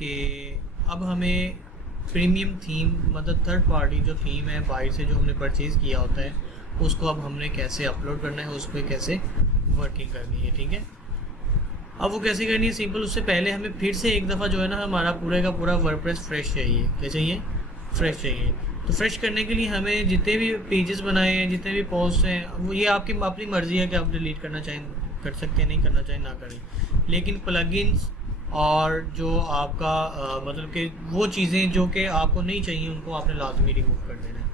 कि अब हमें प्रीमियम थीम मतलब थर्ड पार्टी जो थीम है बाहर से जो हमने परचेज़ किया होता है उसको अब हमने कैसे अपलोड करना है, उस पर कैसे वर्किंग करनी है। ठीक है, अब वो कैसे करनी है, सिंपल। उससे पहले हमें फिर से एक दफ़ा जो है ना हमारा पूरे का पूरा वर्डप्रेस फ्रेश चाहिए। क्या चाहिए? फ्रेश चाहिए। तो फ्रेश करने के लिए हमें जितने भी पेजेस बनाए हैं, जितने भी पोस्ट हैं, वो ये आपकी अपनी मर्ज़ी है कि आप डिलीट करना चाहें कर सकते हैं, नहीं करना चाहें ना करें। लेकिन प्लगइन्स और जो आपका मतलब कि वो चीज़ें जो कि आपको नहीं चाहिए उनको आपने लाजमी रिमूव कर देना है।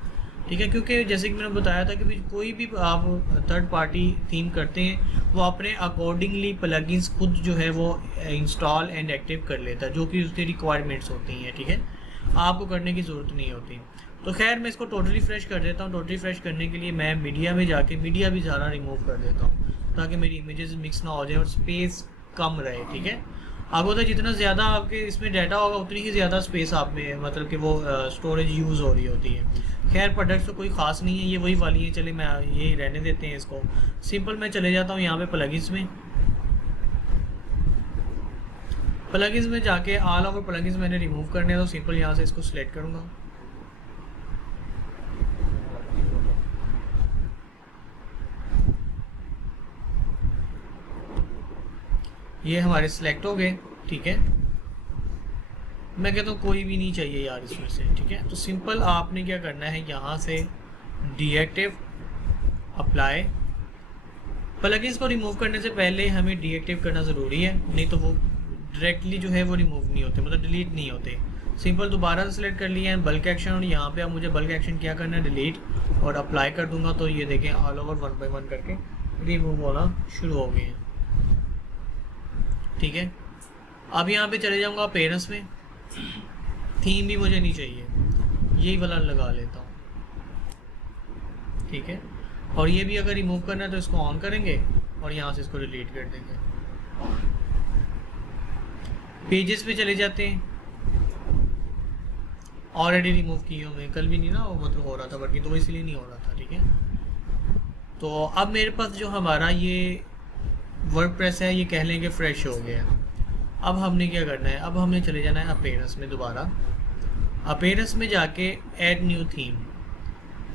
ठीक है, क्योंकि जैसे कि मैंने बताया था कि कोई भी आप थर्ड पार्टी थीम करते हैं वो अपने अकॉर्डिंगली प्लगइन्स खुद जो है वो इंस्टॉल एंड एक्टिव कर लेता है, जो कि उसकी रिक्वायरमेंट्स होती हैं। ठीक है, आपको करने की ज़रूरत नहीं होती। तो खैर मैं इसको टोटली फ्रेश कर देता हूँ। टोटली फ्रेश करने के लिए मैं मीडिया में जाके मीडिया भी सारा रिमूव कर देता हूँ ताकि मेरी इमेजेस मिक्स ना हो जाए और स्पेस कम रहे। ठीक है, आपको तो जितना ज़्यादा आपके इसमें डाटा होगा उतनी ही ज़्यादा स्पेस आप में मतलब कि वो स्टोरेज यूज़ हो रही होती है। खैर प्रोडक्ट्स तो कोई ख़ास नहीं है, ये वही वाली है। चले मैं यही रहने देते हैं इसको। सिंपल मैं चले जाता हूँ यहाँ पे प्लगइन्स में। प्लगइन्स में जाके ऑल ओवर प्लगइन्स मैंने रिमूव करने हैं, तो सिंपल यहाँ से इसको सिलेक्ट करूँगा। ये हमारे सिलेक्ट हो गए। ठीक है, मैं कहता हूँ कोई भी नहीं चाहिए यार इसमें से। ठीक है, तो सिंपल आपने क्या करना है, यहाँ से डीएक्टिव अप्लाई। प्लगइन्स को रिमूव करने से पहले हमें डीएक्टिव करना ज़रूरी है, नहीं तो वो डायरेक्टली जो है वो रिमूव नहीं होते, मतलब डिलीट नहीं होते। सिंपल दोबारा से सिलेक्ट कर लिया है बल्क एक्शन, और यहाँ पे अब मुझे बल्क एक्शन क्या करना है, डिलीट, और अप्लाई कर दूंगा। तो ये देखें ऑल ओवर 1 बाय 1 करके रिमूव होना शुरू हो गए हैं। ठीक है, अब यहाँ पे चले जाऊँगा पेरेंट्स में। थीम भी मुझे नहीं चाहिए, यही वाला लगा लेता हूँ। ठीक है, और ये भी अगर रिमूव करना है तो इसको ऑन करेंगे और यहाँ से इसको डिलीट कर देंगे। पेजेस पे चले जाते हैं, ऑलरेडी रिमूव किए हुए, कल भी नहीं ना वो मतलब हो रहा था बल्कि, तो वो इसलिए नहीं हो रहा था। ठीक है, तो अब मेरे पास जो हमारा ये वर्डप्रेस है ये कह लें कि फ्रेश हो गया। अब हमने क्या करना है, अब हमने चले जाना है अपीयरेंस में। दोबारा अपीयरेंस में जाके add new theme,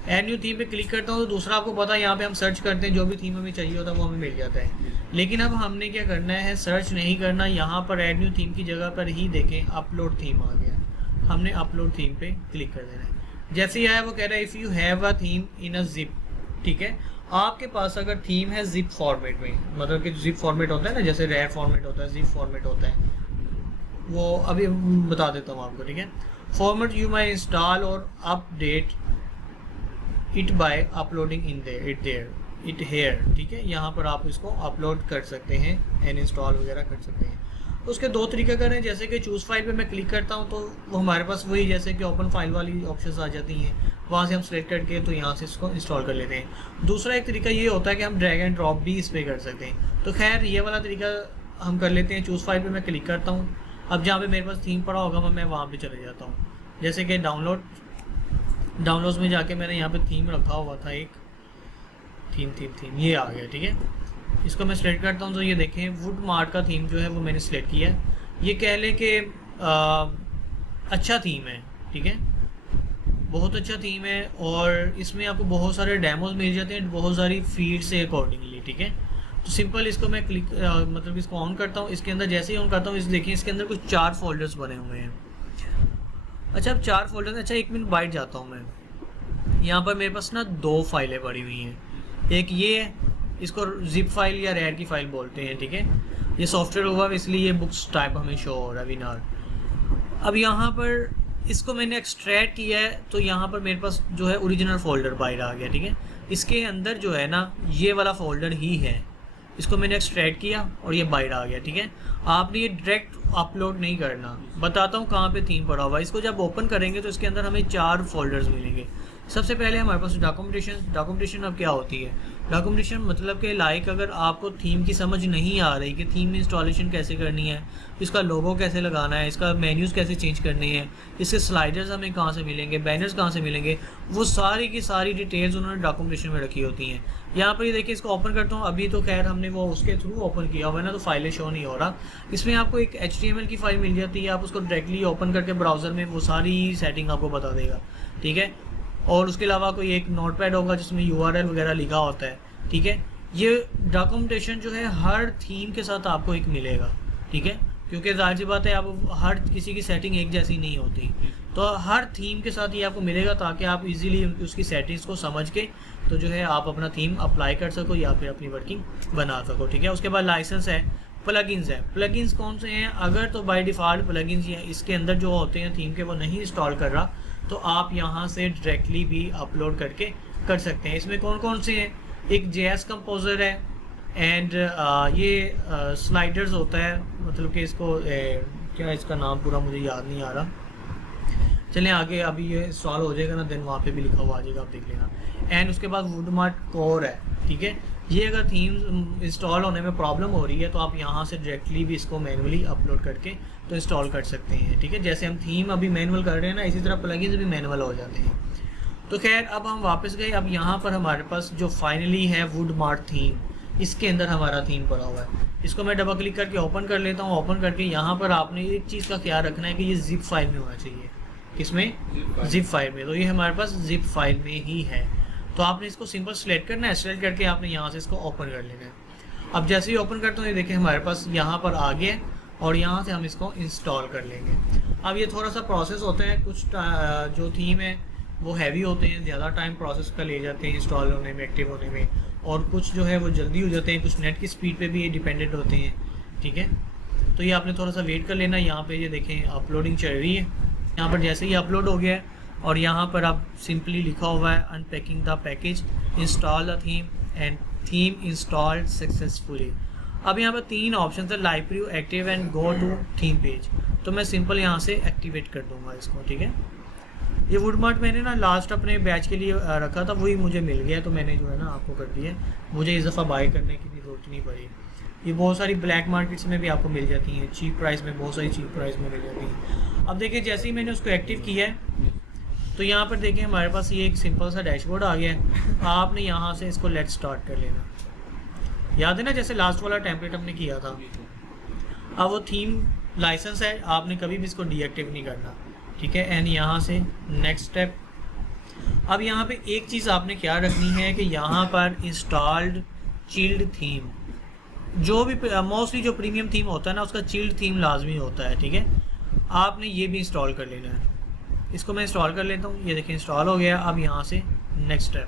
add new theme पे क्लिक करता हूँ तो दूसरा आपको पता है यहाँ पे हम सर्च करते हैं, जो भी थीम हमें चाहिए होता है वो हमें मिल जाता है। लेकिन अब हमने क्या करना है, सर्च नहीं करना, यहाँ पर ऐड न्यू थीम की जगह पर ही देखें अपलोड थीम आ गया, हमने अपलोड थीम पे क्लिक कर देना है। जैसे ही आया वो कह रहा है if you have a theme in a zip. ठीक है, आपके पास अगर थीम है जिप फॉर्मेट में, मतलब कि जिप फॉर्मेट होता है ना, जैसे रेयर फॉर्मेट होता है, जिप फॉर्मेट होता है, वो अभी बता देता हूँ आपको। ठीक है, फॉर्मेट यू माई इंस्टॉल और update it by uploading in their it here. ठीक है, यहाँ पर आप इसको अपलोड कर सकते हैं एंड इंस्टॉल वगैरह कर सकते हैं। उसके दो तरीके करें, जैसे कि चूज़ फाइल पे मैं क्लिक करता हूँ तो वो हमारे पास वही जैसे कि ओपन फाइल वाली ऑप्शंस आ जाती हैं, वहाँ से हम सेलेक्ट करके तो यहाँ से इसको इंस्टॉल कर लेते हैं। दूसरा एक तरीका ये होता है कि हम ड्रैग एंड ड्रॉप भी इस पर कर सकते हैं। तो खैर ये वाला तरीका हम कर लेते हैं। चूज़ फाइल पे मैं क्लिक करता हूँ, अब जहाँ पे मेरे पास थीम पड़ा होगा मैं वहाँ पे चले जाता हूँ। जैसे कि डाउनलोड्स में जाके मैंने यहाँ पे थीम रखा हुआ था, एक थीम ये आ गया। ठीक है, इसको मैं सिलेक्ट करता हूँ तो ये देखें वुड मार्ट का थीम जो है वो मैंने सिलेक्ट किया है। ये कह लें कि अच्छा थीम है। ठीक है, बहुत अच्छा थीम है और इसमें आपको बहुत सारे डेमोज मिल जाते हैं, बहुत सारी फीड से अकॉर्डिंगली। ठीक है, तो सिंपल इसको मैं क्लिक मतलब इसको ऑन करता हूँ। इसके अंदर जैसे ही ऑन करता हूँ इस देखिए इसके अंदर कुछ 4 फोल्डर्स बने हुए हैं। अच्छा, अब 4 फोल्डर्स, अच्छा 1 मिनट बाइट जाता हूँ मैं। यहाँ पर मेरे पास ना 2 फाइलें पड़ी हुई हैं, एक ये है, इसको जिप फाइल या रेयर की फाइल बोलते हैं। ठीक है, ये सॉफ्टवेयर हुआ इसलिए ये बुक्स टाइप हमें शो हो रहा है विनार। अब यहाँ पर इसको मैंने एक्सट्रैक्ट किया है तो यहाँ पर मेरे पास जो है ओरिजिनल फोल्डर बाहर आ गया। ठीक है, इसके अंदर जो है ना ये वाला फोल्डर ही है, इसको मैंने एक्सट्रैक्ट किया और ये बाहर आ गया। ठीक है, आपने ये डायरेक्ट अपलोड नहीं करना, बताता हूँ कहाँ पे थीम पड़ा हुआ है। इसको जब ओपन करेंगे तो इसके अंदर हमें 4 फोल्डर्स मिलेंगे। सबसे पहले हमारे पास डॉक्यूमेंटेशन अब क्या होती है। डॉक्यूमेंटेशन मतलब कि लाइक अगर आपको थीम की समझ नहीं आ रही कि थीम में इंस्टॉलेशन कैसे करनी है, इसका लोगो कैसे लगाना है, इसका मेन्यूज़ कैसे चेंज करने हैं, इसके स्लाइडर्स हमें कहाँ से मिलेंगे, बैनर्स कहाँ से मिलेंगे, वो सारी की सारी डिटेल्स उन्होंने डॉक्यूमेंटेशन में रखी होती हैं। यहाँ पर ये देखिए, इसको ओपन करता हूँ। अभी तो खैर हमने वो उसके थ्रू ओपन किया हुआ है ना, तो फाइलें शो नहीं हो रहा। इसमें आपको एक HTML की फ़ाइल मिल जाती है, आप उसको डायरेक्टली ओपन करके ब्राउज़र में वो सारी सेटिंग आपको बता देगा, ठीक है। और उसके अलावा कोई एक नोटपैड होगा जिसमें URL वगैरह लिखा होता है, ठीक है। ये डॉक्यूमेंटेशन जो है हर थीम के साथ आपको एक मिलेगा, ठीक है, क्योंकि जाहिर सी बात है आप हर किसी की सेटिंग एक जैसी नहीं होती, तो हर थीम के साथ ये आपको मिलेगा ताकि आप इजीली उसकी सेटिंग्स को समझ के तो जो है आप अपना थीम अप्लाई कर सको या फिर अपनी वर्किंग बना सको, ठीक है। उसके बाद लाइसेंस है, प्लगइन्स है। प्लगइन्स कौन से हैं? अगर तो बाय डिफ़ॉल्ट प्लगइन्स या इसके अंदर जो होते हैं थीम के वो नहीं इंस्टॉल कर रहा, तो आप यहाँ से डायरेक्टली भी अपलोड करके कर सकते हैं। इसमें कौन कौन से हैं? एक JS कंपोजर है एंड ये स्लाइडर्स होता है, मतलब कि इसको क्या इसका नाम पूरा मुझे याद नहीं आ रहा। चलें आगे, अभी ये इंस्टॉल हो जाएगा ना, देन वहाँ पे भी लिखा हुआ आ जाएगा, आप देख लेना। एंड उसके बाद वुडमार्ट कोर है, ठीक है। ये अगर थीम इंस्टॉल होने में प्रॉब्लम हो रही है तो आप यहाँ से डायरेक्टली भी इसको मैनुअली अपलोड करके तो इंस्टॉल कर सकते हैं, ठीक है। जैसे हम थीम अभी मैनुअल कर रहे हैं ना, इसी तरह प्लगइन्स भी मैनुअल हो जाते हैं। तो खैर अब हम वापस गए। अब यहाँ पर हमारे पास जो फाइनली है वुडमार्ट थीम, इसके अंदर हमारा थीम पड़ा हुआ है। इसको मैं डबल क्लिक करके ओपन कर लेता हूँ। ओपन करके यहाँ पर आपने एक चीज़ का ख्याल रखना है कि ये जिप फाइल में होना चाहिए। किसमें? जिप फाइल में। तो ये हमारे पास जिप फाइल में ही है, तो आपने इसको सिंपल सेलेक्ट करना है। सेलेक्ट करके आपने यहाँ से इसको ओपन कर लेना है। अब जैसे ही ओपन करते हो ये देखें हमारे पास यहाँ पर आ गया है और यहाँ से हम इसको इंस्टॉल कर लेंगे। अब ये थोड़ा सा प्रोसेस होता है, कुछ जो थीम है वो हैवी होते हैं, ज़्यादा टाइम प्रोसेस का ले जाते हैं इंस्टॉल होने में, एक्टिव होने में, और कुछ जो है वो जल्दी हो जाते हैं, कुछ नेट की स्पीड पे भी ये डिपेंडेंट होते हैं, ठीक है। तो ये आपने थोड़ा सा वेट कर लेना। यहाँ पे ये देखें अपलोडिंग चल रही है। यहाँ पर जैसे ही अपलोड हो गया है और यहाँ पर अब सिंपली लिखा हुआ है unpacking the package, install the theme and theme installed successfully. अब यहाँ पर 3 ऑप्शन है, live preview, active and go to theme page. तो मैं सिंपल यहाँ से एक्टिवेट कर दूँगा इसको, ठीक है। ये वुडमार्ट मैंने ना लास्ट अपने बैच के लिए रखा था, वही मुझे मिल गया, तो मैंने जो है ना आपको कर दिया। मुझे इस दफ़ा बाय करने की भी ज़रूरत नहीं पड़ी। ये बहुत सारी ब्लैक मार्केट्स में भी आपको मिल जाती हैं, चीप प्राइस में, बहुत सारी चीप प्राइस में मिल जाती हैं। अब देखिए जैसे ही मैंने उसको एक्टिव किया है तो यहाँ पर देखिए हमारे पास ये एक सिंपल सा डैशबोर्ड आ गया है। आपने यहाँ से इसको लेट स्टार्ट कर लेना। याद है ना जैसे लास्ट वाला टेम्पलेट हमने किया था। अब वो थीम लाइसेंस है, आपने कभी भी इसको डीएक्टिव नहीं करना, ठीक है। एंड यहाँ से नेक्स्ट स्टेप। अब यहाँ पे एक चीज़ आपने क्या रखनी है कि यहाँ पर इंस्टॉल्ड चिल्ड थीम, जो भी मोस्टली जो प्रीमियम थीम होता है ना उसका चिल्ड थीम लाजमी होता है, ठीक है। आपने ये भी इंस्टॉल कर लेना है। इसको मैं इंस्टॉल कर लेता हूँ। ये देखिए इंस्टॉल हो गया। अब यहाँ से नेक्स्ट स्टेप,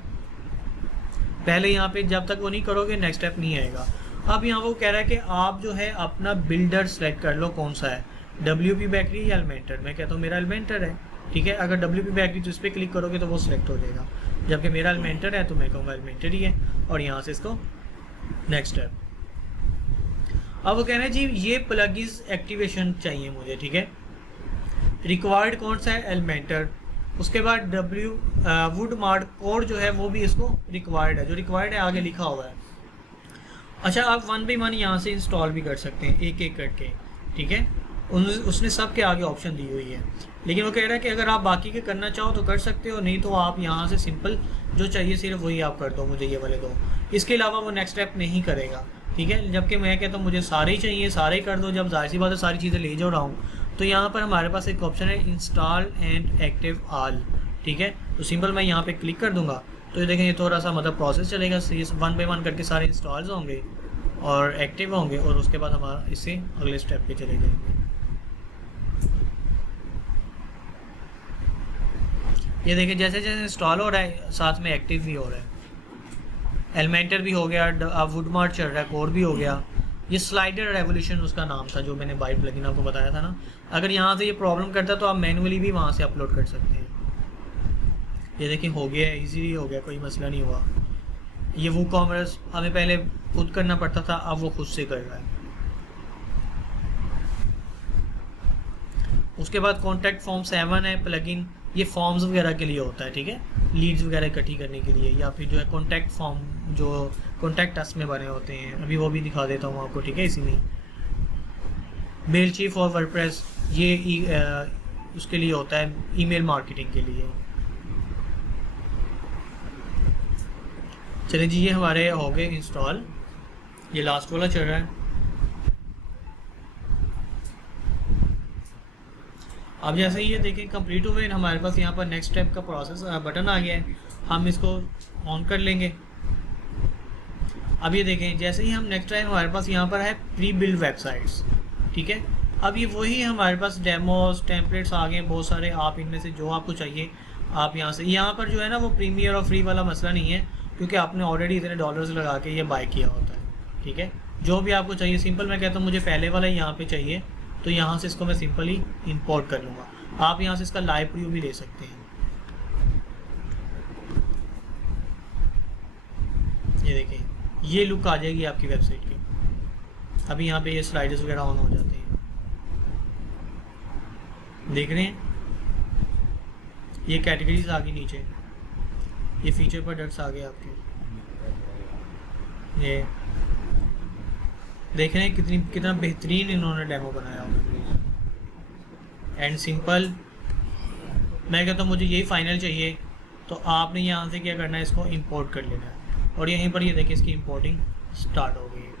पहले यहाँ पे जब तक वो नहीं करोगे नेक्स्ट स्टेप नहीं आएगा। अब यहाँ वो कह रहा है कि आप जो है अपना बिल्डर सेलेक्ट कर लो, कौन सा है, WP बैटरी या एलिमेंटर। मैं कहता हूँ मेरा एलिमेंटर है, ठीक है। अगर WP बैटरी तो इस पर क्लिक करोगे तो वो सिलेक्ट हो जाएगा, जबकि मेरा एलिमेंटर है तो मैं कहूँगा एलिमेंटर ही है। और यहाँ से इसको नेक्स्ट स्टेप। अब वो कह रहे हैं जी ये प्लगइन्स एक्टिवेशन चाहिए मुझे, ठीक है। रिक्वायर्ड कौन सा है, एलिमेंटर। उसके बाद वुडमार्ट कोर जो है वो भी इसको रिक्वायर्ड है, जो रिक्वायर्ड है आगे लिखा हुआ है। अच्छा आप 1 बाई 1 यहाँ से इंस्टॉल भी कर सकते हैं एक एक करके, ठीक है। उसने सब के आगे ऑप्शन दी हुई है, लेकिन वो कह रहा है कि अगर आप बाकी के करना चाहो तो कर सकते हो, नहीं तो आप यहाँ से सिंपल जो चाहिए सिर्फ वही आप कर दो, मुझे ये वाले दो। इसके अलावा वो नेक्स्ट स्टेप नहीं करेगा, ठीक है। जबकि मैं कहता हूँ मुझे सारे ही चाहिए, सारे ही कर दो। जब जाहिर सी बात है सारी चीज़ें ले जा रहा हूँ तो यहाँ पर हमारे पास एक ऑप्शन है इंस्टॉल एंड एक्टिव ऑल, ठीक है। तो सिंपल मैं यहाँ पे क्लिक कर दूँगा तो ये देखें ये थोड़ा सा मतलब प्रोसेस चलेगा। 1 बाई 1 करके सारे इंस्टॉल्स होंगे और एक्टिव होंगे और उसके बाद हमारा इससे अगले स्टेप पे चले जाएंगे। ये देखिए जैसे जैसे इंस्टॉल हो रहा है साथ में एक्टिव भी हो रहा है। एलिमेंटर भी हो गया, अब वुडमार्ट चल रहा है, कोर भी हो गया। ये स्लाइडर रेवोल्यूशन उसका नाम था जो मैंने बाई प्लगइन आपको बताया था ना। अगर यहाँ से ये प्रॉब्लम करता तो आप मैनुअली भी वहाँ से अपलोड कर सकते हैं। ये देखिए हो गया, इजीली हो गया, कोई मसला नहीं हुआ। ये वो कॉमर्स हमें पहले खुद करना पड़ता था, अब वो खुद से कर रहा है। उसके बाद कॉन्टैक्ट फॉर्म 7 है प्लगइन, ये फॉर्म्स वगैरह के लिए होता है, ठीक है, लीड्स वगैरह इकट्ठी करने के लिए, या फिर जो है कॉन्टैक्ट फॉर्म जो कॉन्टैक्ट अस में बने होते हैं, अभी वो भी दिखा देता हूँ आपको, ठीक है। इसी में मेल चीफ और वर्डप्रेस ये उसके लिए होता है, ईमेल मार्केटिंग के लिए। चलिए जी, ये हमारे हो गए इंस्टॉल, ये लास्ट वाला चल रहा है। अब जैसे ही ये देखें कंप्लीट हुए, हमारे पास यहाँ पर नेक्स्ट स्टेप का प्रोसेस बटन आ गया है, हम इसको ऑन कर लेंगे। अब ये देखें जैसे ही हम नेक्स्ट टाइम, हमारे पास यहाँ पर है प्री बिल्ड वेबसाइट्स, ठीक है। अब ये वही हमारे पास डेमोस टेम्पलेट्स आ गए बहुत सारे, आप इनमें से जो आपको चाहिए आप यहाँ से, यहाँ पर जो है ना वो प्रीमियर और फ्री वाला मसला नहीं है, क्योंकि आपने ऑलरेडी इतने डॉलर्स लगा के ये बाय किया होता है, ठीक है। जो भी आपको चाहिए, सिंपल मैं कहता हूँ मुझे पहले वाला ही यहाँ पे चाहिए, तो यहाँ से इसको मैं सिंपली इंपोर्ट कर लूँगा। आप यहाँ से इसका लाइव प्रीव्यू भी ले सकते हैं। ये देखें, ये लुक आ जाएगी आपकी वेबसाइट की। अभी यहाँ पे ये स्लाइडर्स वगैरह ऑन हो जाते हैं, देख रहे हैं, ये कैटेगरीज आ गई नीचे, ये फीचर प्रोडक्ट्स आ गए आपके, ये देख रहे हैं कितना बेहतरीन इन्होंने डेमो बनाया हुआ एंड सिंपल। मैं कहता हूँ मुझे यही फाइनल चाहिए, तो आपने यहाँ से क्या करना है, इसको इंपोर्ट कर लेना है, और यहीं पर ये देखिए इसकी इंपोर्टिंग स्टार्ट हो गई है।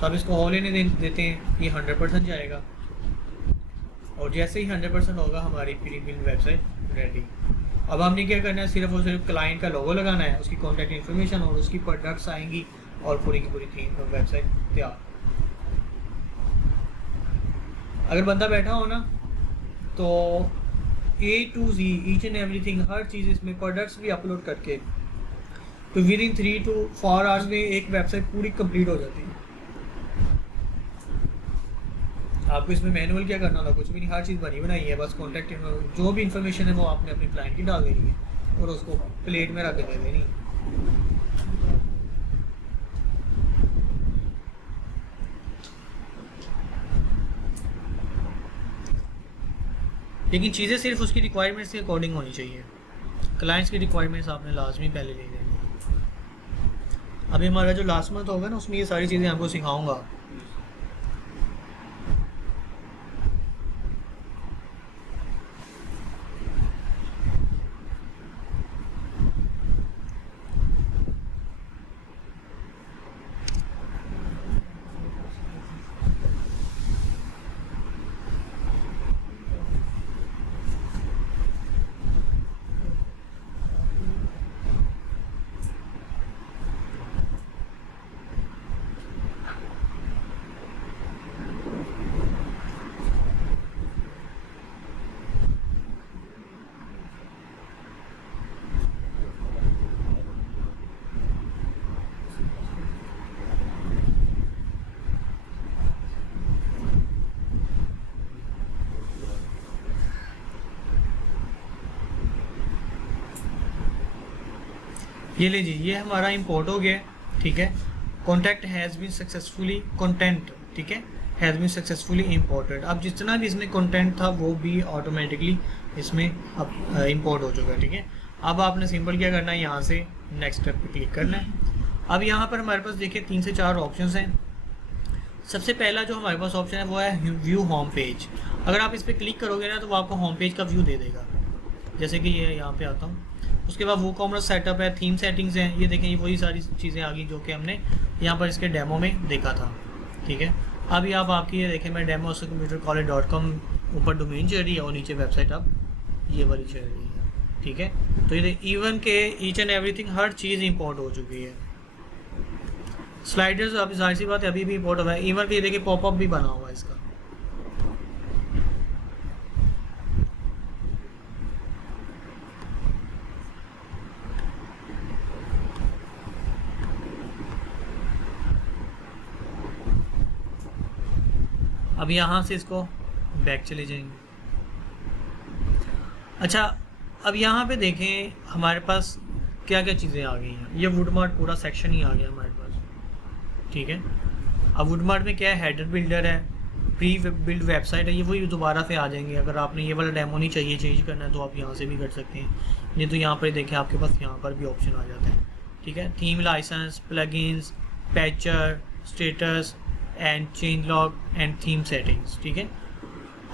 तो अब इसको हो लेने देते हैं, ये 100% जाएगा, और जैसे ही 100% होगा हमारी प्री बिल्ड वेबसाइट रेडी। अब हमने क्या करना है, सिर्फ और सिर्फ क्लाइंट का लोगो लगाना है, उसकी कॉन्टैक्ट इन्फॉर्मेशन और उसकी प्रोडक्ट्स आएंगी, और पूरी की पूरी थी वेबसाइट तैयार। अगर बंदा बैठा हो ना, तो A to Z each and everything, हर चीज़ इसमें प्रोडक्ट्स भी अपलोड करके, तो विद इन 3 to 4 आवर्स में एक वेबसाइट पूरी कंप्लीट हो जाती है। आपको इसमें मैनुअल क्या करना होगा, कुछ भी नहीं, हर चीज़ बनी बनाई है, बस कॉन्टैक्ट जो भी इंफॉर्मेशन है वो आपने अपने क्लाइंट की डाल देनी है और उसको प्लेट में रख दे देनी। लेकिन चीज़ें सिर्फ उसकी रिक्वायरमेंट्स के अकॉर्डिंग होनी चाहिए, क्लाइंट्स की रिक्वायरमेंट्स आपने लाजमी पहले ले लेनी। अभी हमारा जो लास्ट मंथ होगा ना, उसमें ये सारी चीज़ें आपको सिखाऊंगा। ये लीजिए, ये हमारा इंपोर्ट हो गया, ठीक है। Contact has been successfully, content, ठीक है, हैज़ बीन सक्सेसफुली इंपोर्टेड। अब जितना भी इसमें कंटेंट था वो भी ऑटोमेटिकली इसमें अब इंपोर्ट हो चुका है, ठीक है। अब आपने सिंपल क्या करना है, यहाँ से नेक्स्ट स्टेप पे क्लिक करना है। अब यहाँ पर हमारे पास देखिए 3 से 4 ऑप्शंस हैं। सबसे पहला जो हमारे पास ऑप्शन है वो है व्यू होम पेज। अगर आप इस पर क्लिक करोगे ना, तो वो आपको होम पेज का व्यू दे देगा। जैसे कि ये यहाँ पे आता हूँ, उसके बाद वो कॉमर्स सेटअप है, थीम सेटिंग्स हैं, ये देखें, ये वही सारी चीज़ें आ गई जो कि हमने यहाँ पर इसके डेमो में देखा था, ठीक है। अभी आप आपकी ये देखें, मैं demo@computercollege.com ऊपर डोमेन चल रही है और नीचे वेबसाइट अब ये वाली चल रही है, ठीक है। तो ये इवन के ईच एंड एवरीथिंग हर चीज़ इंपोर्ट हो चुकी है। स्लाइडर्स अभी जाहिर सी बात है अभी भी इंपोर्ट हुआ है, इवन के ये देखिए पॉपअप भी बना हुआ है इसका। अब यहाँ से इसको बैक चले जाएंगे। अच्छा, अब यहाँ पे देखें हमारे पास क्या क्या चीज़ें आ गई हैं। ये वुडमार्ट पूरा सेक्शन ही आ गया हमारे पास, ठीक है। अब वुडमार्ट में क्या है, हेडर बिल्डर है, प्री बिल्ड वेबसाइट है ये वही दोबारा से आ जाएंगे। अगर आपने ये वाला डेमो नहीं चाहिए चेंज करना है तो आप यहाँ से भी कर सकते हैं, नहीं तो यहाँ पर देखें आपके पास यहाँ पर भी ऑप्शन आ जाता है। ठीक है, theme license, plugins, patcher, status and change log and theme settings. ठीक है,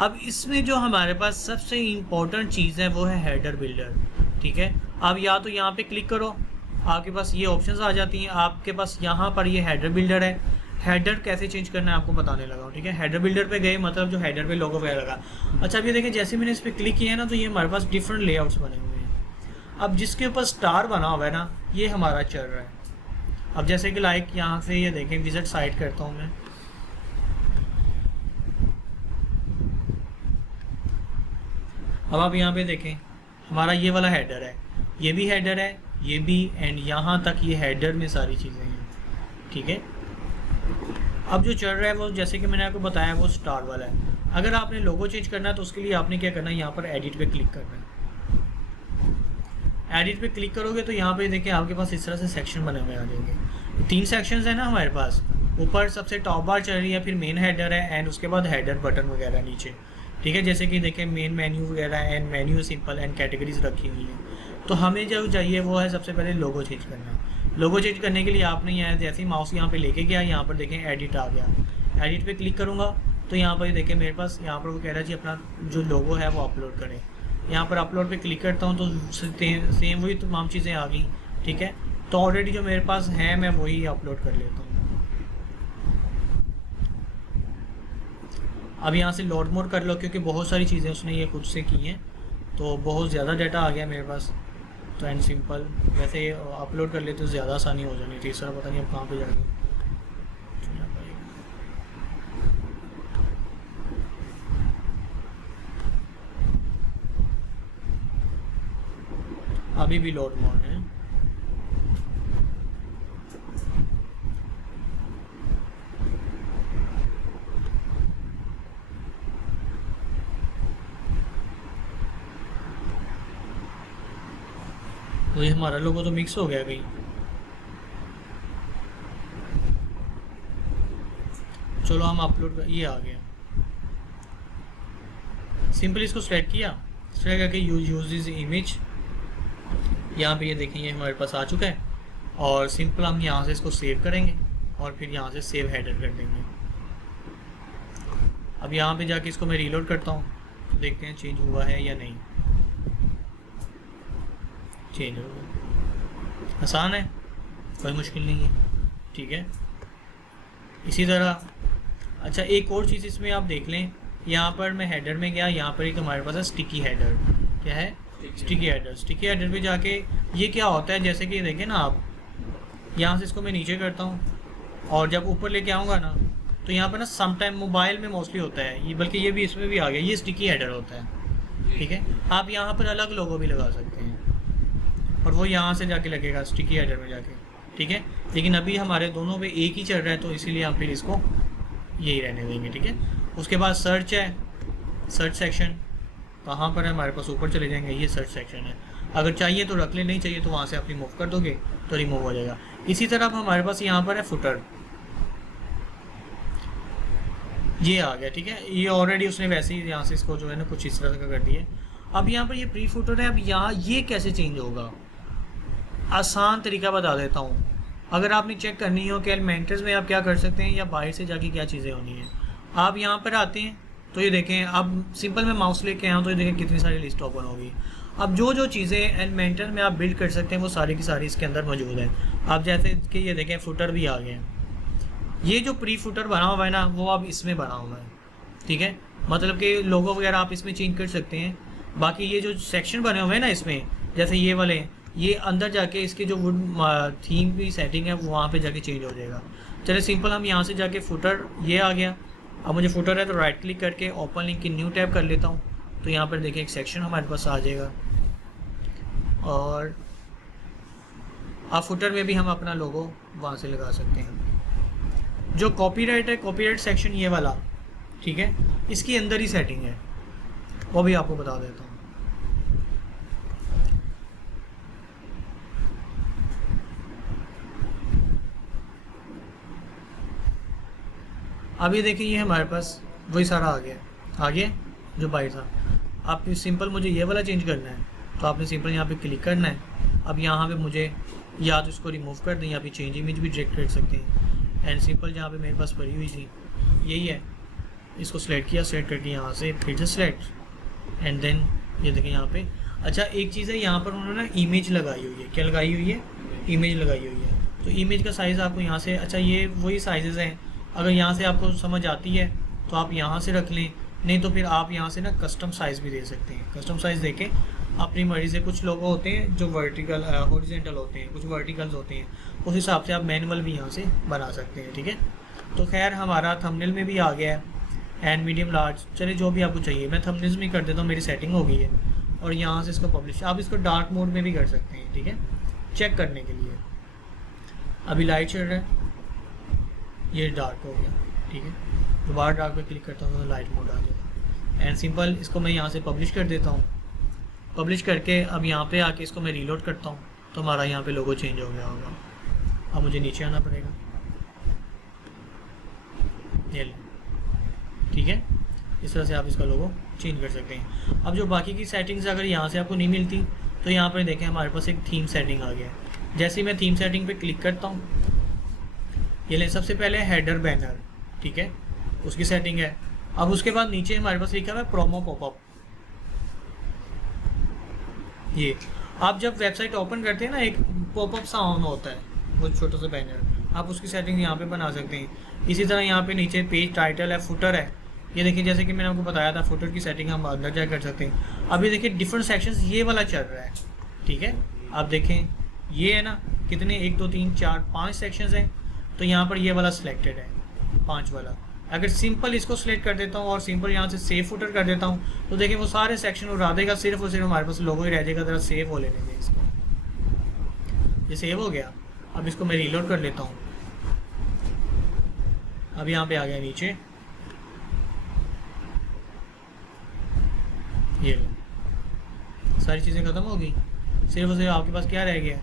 अब इसमें जो हमारे पास सबसे इम्पोर्टेंट चीज़ है वो है हेडर बिल्डर। ठीक है, अब या तो यहाँ पे क्लिक करो, आपके पास ये ऑप्शंस आ जाती हैं, आपके पास यहाँ पर ये हेडर बिल्डर है। हेडर कैसे चेंज करना है आपको बताने लगा हूँ। ठीक है, हेडर बिल्डर पे गए मतलब जो हेडर पे लोगो वगैरह लगा। अच्छा, अब ये देखें जैसे मैंने इस पर क्लिक किया है ना तो ये हमारे पास डिफरेंट लेआउट्स बने हुए हैं। अब जिसके ऊपर स्टार बना हुआ है ना ये हमारा चल रहा है। अब जैसे कि लाइक यहाँ से ये देखें, विजिट साइट करता हूँ मैं। अब आप यहाँ पे देखें हमारा ये वाला हेडर है, ये भी हेडर है, ये भी, एंड यहाँ तक ये हेडर में सारी चीज़ें हैं। ठीक है, अब जो चल रहा है वो जैसे कि मैंने आपको बताया वो स्टार वाला है। अगर आपने लोगो चेंज करना है तो उसके लिए आपने क्या करना है, यहाँ पर एडिट पे क्लिक करना है। एडिट पे क्लिक करोगे तो यहाँ पे देखिए आपके पास इस तरह से सेक्शन बने हुए आ जाएंगे। 3 सेक्शंस है ना हमारे पास, ऊपर सबसे टॉप बार चल रही है, फिर मेन हेडर है एंड उसके बाद हेडर बटन वगैरह नीचे। ठीक है, जैसे कि देखें मेन मेन्यू वगैरह and menu simple and categories रखी हुई है। तो हमें जो चाहिए वो है सबसे पहले लोगो चेंज करना। लोगो चेंज करने के लिए आपने यहाँ जैसे ही माउस यहाँ पे लेके गया, यहाँ पर देखें एडिट आ गया। एडिट पे क्लिक करूँगा तो यहाँ पर देखें मेरे पास यहाँ पर वो कह रहा है जी अपना जो लोगो है वो अपलोड करें। यहाँ पर अपलोड पे क्लिक करता हूँ तो सेम वही तमाम चीज़ें आ गई। ठीक है, तो ऑलरेडी जो मेरे पास है मैं वही अपलोड कर लेता हूँ। अब यहाँ से लोड मोर कर लो क्योंकि बहुत सारी चीज़ें उसने ये खुद से की हैं तो बहुत ज़्यादा डाटा आ गया मेरे पास। तो एंड सिंपल वैसे अपलोड कर लेते तो ज़्यादा आसानी हो जानी थी। इस तरह पता नहीं अब कहाँ पे जाके चलना पड़ेगा। अभी भी लोड मोर है। तो ये हमारा लोगो तो मिक्स हो गया कहीं। चलो हम अपलोड कर, ये आ गया। सिंपल इसको सेलेक्ट किया, सेलेक्ट करके यूज दिस इमेज। यहाँ पे ये देखें ये हमारे पास आ चुका है और सिंपल हम यहाँ से इसको सेव करेंगे और फिर यहाँ से सेव हेडर कर देंगे। अब यहाँ पे जाके इसको मैं रीलोड करता हूँ तो देखते हैं चेंज हुआ है या नहीं। चेंज हो गया, आसान है, कोई मुश्किल नहीं है। ठीक है, इसी तरह अच्छा एक और चीज़ इसमें आप देख लें, यहाँ पर मैं हेडर में गया, यहाँ पर एक हमारे पास है स्टिकी हेडर। क्या है? Sticky header. स्टिकी हेडर पे जाके ये क्या होता है, जैसे कि देखें ना आप, यहाँ से इसको मैं नीचे करता हूँ और जब ऊपर लेके आऊँगा ना तो यहाँ पर ना समटाइम मोबाइल में मोस्टली होता है ये, बल्कि ये भी इसमें भी आ गया, ये स्टिकी हेडर होता है। ठीक है, आप यहाँ पर अलग लोगो भी लगा सकते हैं और वो यहाँ से जाके लगेगा स्टिकी हेडर में जाके। ठीक है, लेकिन अभी हमारे दोनों पे एक ही चल रहा है तो इसीलिए हम फिर इसको यही रहने देंगे। ठीक है, उसके बाद सर्च है, सर्च सेक्शन कहाँ पर है हमारे पास, ऊपर चले जाएंगे, ये सर्च सेक्शन है। अगर चाहिए तो रख ले, नहीं चाहिए तो वहाँ से आप रिमूव कर दोगे तो रिमूव हो जाएगा। इसी तरह हमारे पास यहाँ पर है फुटर, ये आ गया। ठीक है, ये ऑलरेडी उसने वैसे ही यहाँ से इसको जो है ना कुछ इस तरह का कर दिया। अब यहाँ पर ये प्री फुटर है, अब यहाँ ये कैसे चेंज होगा, आसान तरीका बता देता हूँ। अगर आपने चेक करनी हो कि एलिमेंटर्स में आप क्या कर सकते हैं या बाहर से जाके क्या चीज़ें होनी है, आप यहाँ पर आते हैं तो ये देखें, अब सिंपल मैं माउस लेके आया हूँ तो ये देखें कितनी सारी लिस्ट ओपन होगी। अब जो जो चीज़ें एलिमेंटर में आप बिल्ड कर सकते हैं वो सारी की सारी इसके अंदर मौजूद है। आप जैसे कि ये देखें फुटर भी आ गए, ये जो प्री फुटर बना हुआ है ना वो अब इसमें बना हुआ है। ठीक है, मतलब कि लोगो वगैरह आप इसमें चेंज कर सकते हैं। बाकी ये जो सेक्शन बने हुए हैं ना इसमें, जैसे ये वाले, ये अंदर जाके इसकी जो वुड थीम की सेटिंग है वो वहाँ पे जाके चेंज हो जाएगा। चलिए सिंपल हम यहाँ से जाके फुटर, ये आ गया। अब मुझे फुटर है तो राइट क्लिक करके ओपन लिंक की न्यू टैब कर लेता हूँ तो यहाँ पर देखिए एक सेक्शन हमारे पास आ जाएगा और अब फुटर में भी हम अपना लोगो वहाँ से लगा सकते हैं। जो कॉपीराइट है, कॉपीराइट सेक्शन ये वाला, ठीक है, इसके अंदर ही सेटिंग है, वो भी आपको बता देता हूँ। अभी देखिए ये हमारे पास वही सारा आ गया, आगे जो बाहर था। आप सिंपल मुझे ये वाला चेंज करना है तो आपने सिंपल यहाँ पे क्लिक करना है। अब यहाँ पे मुझे या तो इसको रिमूव कर दें या फिर चेंज इमेज भी डायरेक्ट कर सकते हैं। एंड सिंपल जहाँ पे मेरे पास पड़ी हुई थी यही है, इसको सेलेक्ट किया, सेलेक्ट करके यहाँ से फिर से सेलेक्ट एंड देन ये देखें यहाँ पे। अच्छा एक चीज़ है, यहाँ पर उन्होंने इमेज लगाई हुई है। क्या लगाई हुई है? इमेज लगाई हुई है। तो इमेज का साइज़ आपको यहाँ से, अच्छा ये वही साइजेज़ हैं, अगर यहाँ से आपको समझ आती है तो आप यहाँ से रख लें, नहीं तो फिर आप यहाँ से ना कस्टम साइज़ भी दे सकते हैं। कस्टम साइज़ देके अपनी मर्ज़ी से, कुछ लोग होते हैं जो वर्टिकल हॉरिजॉन्टल होते हैं, कुछ वर्टिकल्स होते हैं, उस हिसाब से आप मैनुअल भी यहाँ से बना सकते हैं। ठीक है, तो खैर हमारा थंबनेल में भी आ गया है एंड मीडियम लार्ज, चलिए जो भी आपको चाहिए। मैं थंबनेल्स में कर देता हूँ, मेरी सेटिंग हो गई है। और यहाँ से इसको पब्लिश, आप इसको डार्क मोड में भी कर सकते हैं। ठीक है, चेक करने के लिए। अभी लाइट चल रहा है, ये डार्क हो गया। ठीक है, दोबारा डार्क पे क्लिक करता हूँ तो लाइट मोड आ जाएगा। एंड सिंपल इसको मैं यहाँ से पब्लिश कर देता हूँ। पब्लिश करके अब यहाँ पे आके इसको मैं रीलोड करता हूँ तो हमारा यहाँ पे लोगो चेंज हो गया होगा। अब मुझे नीचे आना पड़ेगा, ये ले। ठीक है, इस तरह से आप इसका लोगो चेंज कर सकते हैं। अब जो बाकी की सेटिंग्स अगर यहाँ से आपको नहीं मिलती तो यहाँ पर देखें हमारे पास एक थीम सेटिंग आ गया है। जैसे ही मैं थीम सेटिंग पे क्लिक करता हूँ, ये लें, सबसे पहले हेडर बैनर, ठीक है, उसकी सेटिंग है। अब उसके बाद नीचे हमारे पास लिखा हुआ है प्रोमो पॉपअप। ये आप जब वेबसाइट ओपन करते हैं ना, एक पॉपअप सा ऑन होता है, वो छोटा सा बैनर, आप उसकी सेटिंग यहाँ पे बना सकते हैं। इसी तरह यहाँ पे नीचे पेज टाइटल है, फुटर है। ये देखिए जैसे कि मैंने आपको बताया था, फुटर की सेटिंग हम अंदर जा कर सकते हैं। अभी देखिए डिफरेंट सेक्शंस ये वाला चल रहा है। ठीक है, आप देखें ये है ना, कितने 1 2 3 4 5 सेक्शंस हैं। तो यहाँ पर ये वाला सिलेक्टेड है, 5 वाला। अगर सिंपल इसको सिलेक्ट कर देता हूँ और सिंपल यहाँ से सेव फुटर कर देता हूँ तो देखिए वो सारे सेक्शन उड़ा देगा, सिर्फ और सिर्फ हमारे पास लोगो ही रह जाएगा। ज़रा सेव हो लेने दें इसको, ये सेव हो गया। अब इसको मैं रीलोड कर लेता हूँ। अब यहाँ पे आ गया नीचे, ये सारी चीज़ें ख़त्म हो गई, सिर्फ और सिर्फ आपके पास क्या रह गया?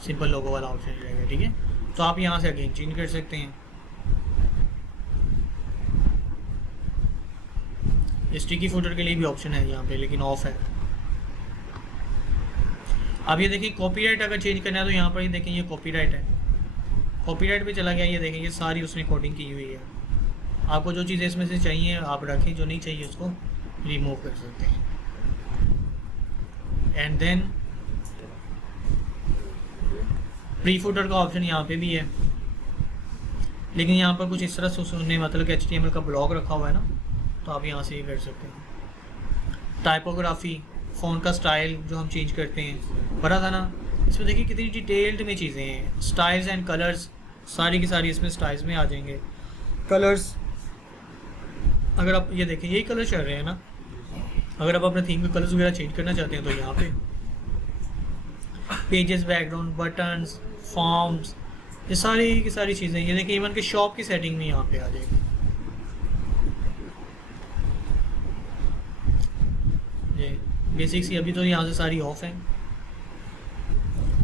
सिंपल लोगो वाला ऑप्शन रह गया। ठीक है, तो आप यहाँ से अगेन चेंज कर सकते हैं। स्टिकी फुटर के लिए भी ऑप्शन है यहाँ पे, लेकिन ऑफ है। अब ये देखिए कॉपीराइट अगर चेंज करना है तो यहाँ पर ये देखें, ये कॉपीराइट है, कॉपीराइट पे चला गया। ये देखें, ये सारी उसने कोडिंग की हुई है। आपको जो चीज़ें इसमें से चाहिए आप रखें, जो नहीं चाहिए उसको रिमूव कर सकते हैं। एंड देन प्री फुटर का ऑप्शन यहाँ पे भी है, लेकिन यहाँ पर कुछ इस तरह से सुनने, मतलब कि HTML का ब्लॉक रखा हुआ है ना, तो आप यहाँ से ये कर सकते हैं। टाइपोग्राफी, फ़ॉन्ट का स्टाइल जो हम चेंज करते हैं, पता था ना। इसमें देखिए कितनी डिटेल्ड में चीज़ें हैं। स्टाइल्स एंड कलर्स, सारी की सारी इसमें स्टाइल्स में आ जाएंगे। कलर्स, अगर आप ये देखें, यही कलर चल रहे हैं ना, अगर आप अपने थीम के कलर्स वगैरह चेंज करना चाहते हैं तो यहाँ पे पेजेस, बैकग्राउंड, बटन्स, फॉर्म्स, ये सारी की सारी चीज़ें। ये देखिए इवन के शॉप की सेटिंग भी यहाँ पे आ जाएगी। ये बेसिक्स ही अभी तो यहाँ से सारी ऑफ हैं,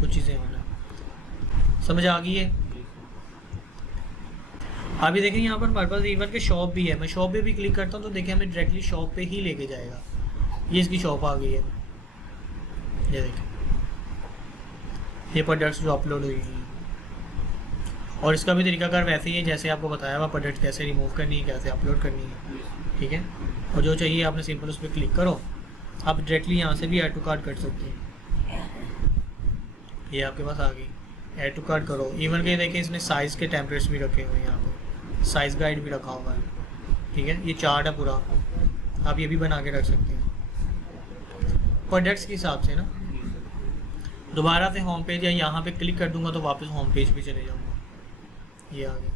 कुछ चीज़ें होना समझ आ गई है। अभी देखें यहाँ पर हमारे पास इवन के शॉप भी है। मैं शॉप पे भी क्लिक करता हूँ तो देखिए हमें डायरेक्टली शॉप पे ही लेके जाएगा। ये इसकी शॉप आ गई है, ये देखें, ये प्रोडक्ट्स जो अपलोड हुई हैं। और इसका भी तरीकाकार वैसे ही है जैसे आपको बताया हुआ, प्रोडक्ट कैसे रिमूव करनी है, कैसे अपलोड करनी है। ठीक है, और जो चाहिए आपने सिंपल उस पर क्लिक करो, आप डायरेक्टली यहाँ से भी ऐड टू कार्ट कर सकते हैं। ये आपके पास आ गई, ऐड टू कार्ट करो। इवन के देखिए इसने साइज़ के टेम्पलेट्स भी रखे हुए हैं, यहाँ पे साइज़ गाइड भी रखा हुआ है। ठीक है, ये चार्ट है पूरा, आप ये भी बना के रख सकते हैं प्रोडक्ट्स के हिसाब से ना। दोबारा से होम पेज या यहाँ पे क्लिक कर दूंगा तो वापस होम पेज भी चले जाऊँगा। ये आ गया।